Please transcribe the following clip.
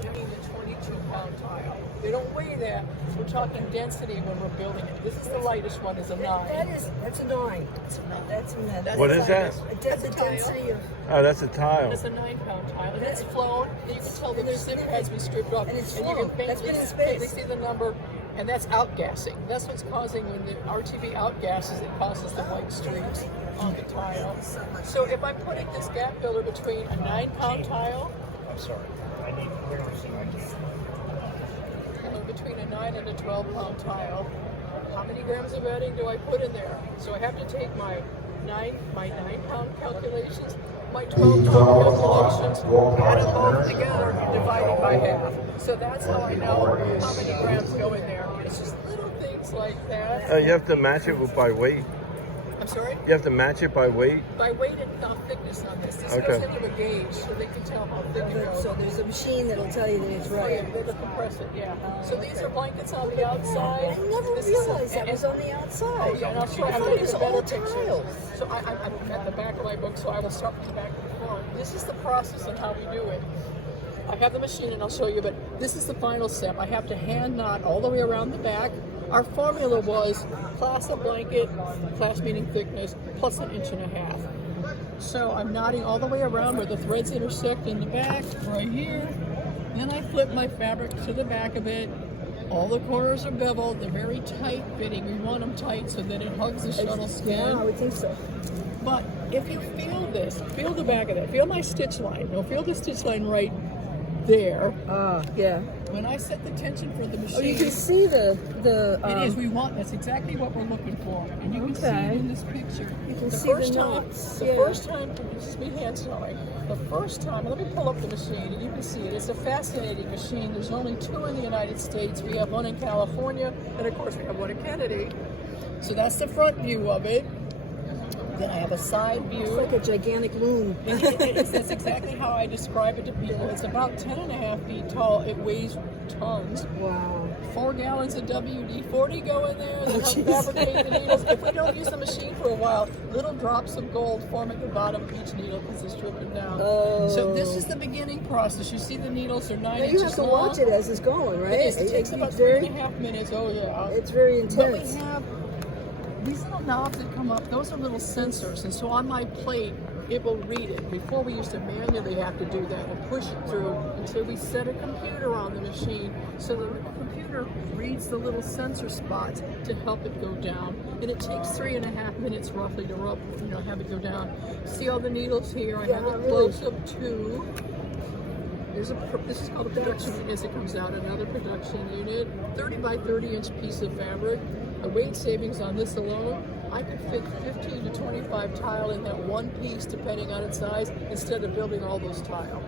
doing the 22-pound tile. They don't weigh that. We're talking density when we're building it. This is the lightest one, is a 9. That's a 9. That's What is that? That's the density of. Oh, that's a tile. That's a 9-pound tile. And it's flown. You can tell the zip has been stripped off. And it's you flown. can That's been in faintly space. see the number. And that's outgassing. That's what's causing, when the RTV outgasses, it causes the white streaks on the tile. So if I'm putting this gap filler between a 9-pound tile, I'm sorry. I need between a 9 and a 12-pound tile, how many grams of bedding do I put in there? So I have to take my 9-pound calculations, my 12-pound calculations, add them both together, divide it by half. So that's how I know how many grams go in there. It's just little things like that. You have to match it by weight. I'm sorry? You have to match it by weight? By weight and thickness on this. This Okay. goes into a gauge so they can tell how thick it goes. So there's a machine that'll tell you that it's Oh, right. yeah, they're gonna compress it, yeah. So these are blankets on the outside. I never realized that was on the outside. Oh, yeah, and I'll show you. I I'll thought take it was a better all picture. tile. So I'm at the back of my book, so I will start from the back to the front. This is the process and how we do it. I have the machine and I'll show you, but this is the final step. I have to hand knot all the way around the back. Our formula was class of blanket, class meaning thickness, plus 1.5 inches. So I'm knotting all the way around where the threads intersect in the back, right here. Then I flip my fabric to the back of it. All the corners are beveled. They're very tight fitting. We want them tight so that it hugs the shuttle skin. Yeah, I would think so. But if you feel this, feel the back of it. Feel my stitch line. Now feel the stitch line right there. Yeah. When I set the tension for the machine, Oh, you can see the. it is. We want. That's exactly what we're looking for, and you can see it in this picture. You can the see first the time, knots. the first time, this is me hand sewing. The first time, let me pull up the machine, and you can see it. It's a fascinating machine. There's only 2 in the United States. We have one in California, and of course we have one in Kennedy. So that's the front view of it. Then I have a side view. It's like a gigantic loom. That's exactly how I describe it to people. It's about 10.5 feet tall. It weighs tons. Wow. 4 gallons of WD-40 go in there. They help fabricate the needles. If we don't use the machine for a while, little drops of gold form at the bottom of each needle because it's dripping down. Oh. So this is the beginning process. You see the needles are 9 Now you inches have to long. watch it as it's going, right? It is. It takes about 3.5 minutes. Oh yeah. It's very But intense. we have these little knobs that come up. Those are little sensors, and so on my plate, it will read it. Before we used to manually have to do that and push it through until we set a computer on the machine, so the computer reads the little sensor spots to help it go down. And it takes 3.5 minutes roughly to have it go down. See all the needles here? I have a close-up too. This is called a production unit as it comes out, another production unit. 30 by 30 inch piece of fabric. A weight savings on this alone, I could fit 15 to 25 tile in that one piece depending on its size instead of building all those tile.